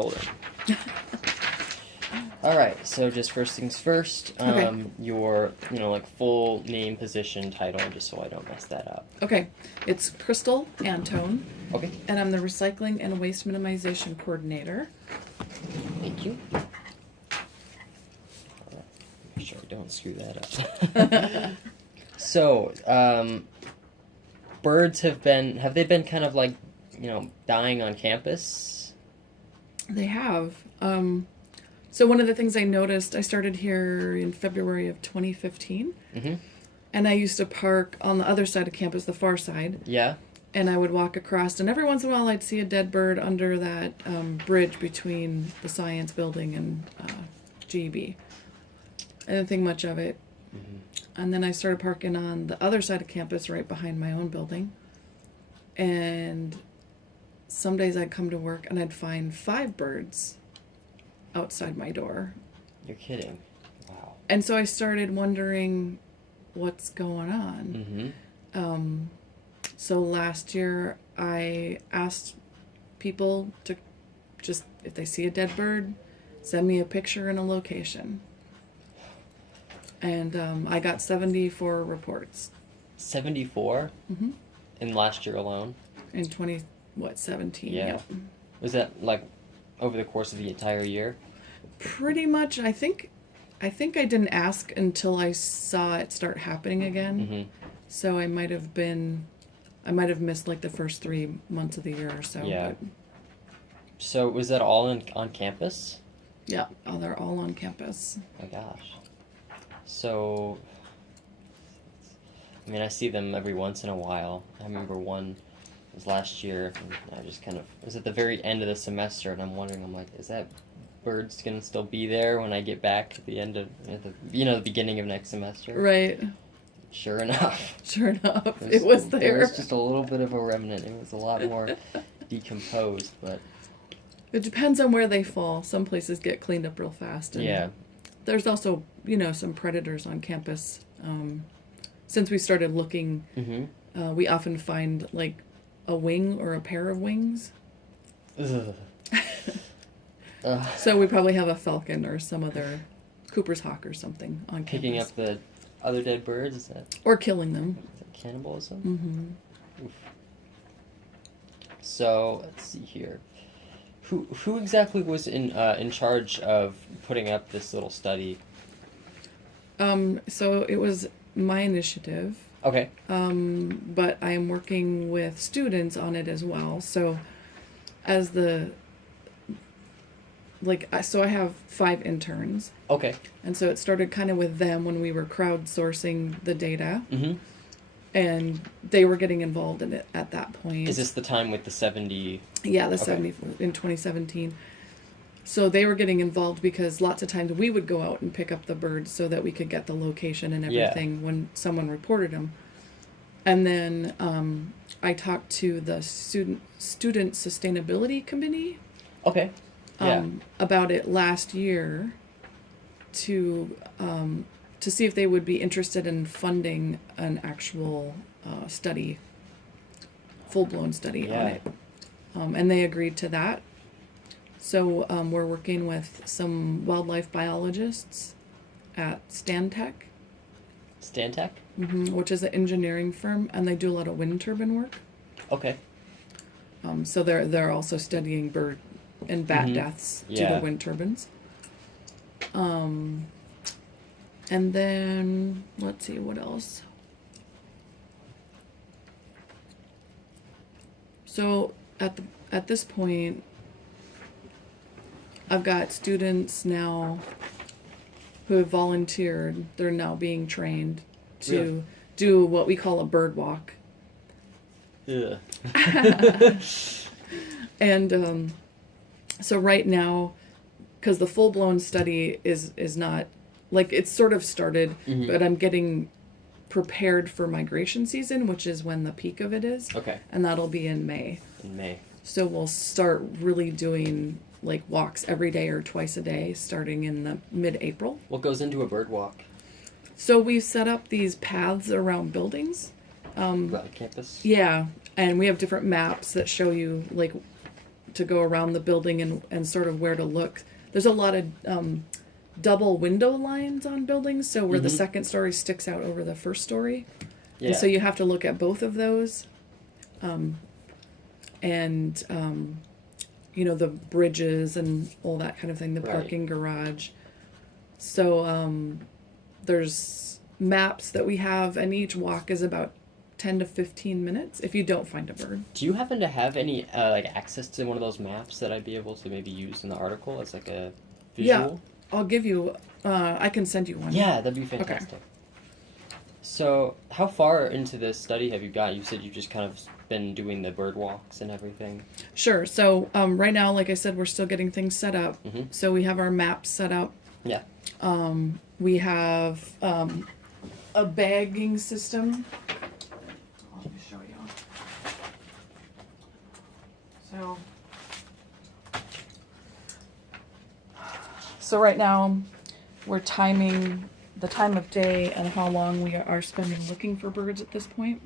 golden. All right, so just first things first, Okay. your, like full name, position, title, just so I don't mess that up. Okay, it's Crystal Antone, Okay, and I'm the Recycling and Waste Minimization Coordinator. thank you. All right, make sure I don't screw that up. So, birds have they been kind of like, dying on campus? They have. So one of the things I noticed, I started here in February of 2015, Mm-hmm. and I used to park on the other side of campus, the far side, Yeah? and I would walk across, and every once in a while I'd see a dead bird under that bridge between the science building and GEB. I didn't think much of it. Mm-hmm. And then I started parking on the other side of campus right behind my own building. And some days I'd come to work and I'd find 5 birds outside my door. You're kidding. Wow. And so I started wondering what's going on. Mm-hmm. So last year I asked people to just, if they see a dead bird, send me a picture and a location. And I got 74 reports 74 Mhm. in last year alone? in 17. Yeah. Yep. Was that like over the course of the entire year? Pretty much. I think I didn't ask until I saw it start happening again. Mm-hmm. So I might have missed like the first 3 months of the year or so. Yeah. But So was that all on campus? yeah, they're all on campus. My gosh. So, I mean, I see them every once in a while. I remember one was last year, and I just kind of, it was at the very end of the semester, and I'm wondering, I'm like, is that bird's gonna still be there when I get back at the end of, the beginning of next semester? Right. Sure enough. Sure enough, it was there. There was just a little bit of a remnant. It was a lot more decomposed, but It depends on where they fall. Some places get cleaned up real fast. And yeah. there's also, some predators on campus. Since we started looking, Mm-hmm. we often find like a wing or a pair of wings. Ugh. So we probably have a falcon or some other Cooper's hawk or something on campus. Picking up the other dead birds, is that Or killing them. cannibalism? Mm-hmm. Oof. So let's see here. Who exactly was in charge of putting up this little study? So it was my initiative, Okay. but I am working with students on it as well. So as so I have 5 interns. Okay. And so it started kind of with them when we were crowdsourcing the data, Mm-hmm. and they were getting involved in it at that point. Is this the time with the 70? Yeah, the Okay. 70 in 2017. So they were getting involved because lots of times we would go out and pick up the birds so that we could get the location and Yeah. everything when someone reported them. And then I talked to the student sustainability committee Okay. Yeah. about it last year to see if they would be interested in funding an actual study, full-blown study on Yeah. it. And they agreed to that. So we're working with some wildlife biologists at Stantec, Stantec? which is an engineering firm, and they do a lot of wind turbine work. Okay. So they're also studying bird and bat Mhm. deaths due Yeah. to wind turbines. And then let's see what else. So at this point, I've got students now who have volunteered. They're now being trained to Really? do what we call a bird walk. Ugh. And so right now, because the full-blown study is not, like, it's sort of started, Mhm. but I'm getting prepared for migration season, which is when the peak of it is. Okay. And that'll be in May. In May. So we'll start really doing like walks every day or twice a day starting in the mid-April. What goes into a bird walk? So we've set up these paths around buildings. Around campus? Yeah, and we have different maps that show you like to go around the building and sort of where to look. There's a lot of double window lines on buildings, so where the Mhm. second story sticks out over the first story. Yeah. And so you have to look at both of those. You know, the bridges and all that kind of thing, the Right. parking garage. So there's maps that we have, and each walk is about 10 to 15 minutes if you don't find a bird. Do you happen to have any like access to one of those maps that I'd be able to maybe use in the article as like a visual? I'll give you, I can send you one. Yeah, that'd be fantastic. So, how far into this study have you got? You said you've just kind of been doing the bird walks and everything. Sure. So right now, like I said, we're still getting things set up. Mhm. So we have our maps set up. Yeah. We have a bagging system. Let me show you. So right now, we're timing the time of day and how long we are spending looking for birds at this point.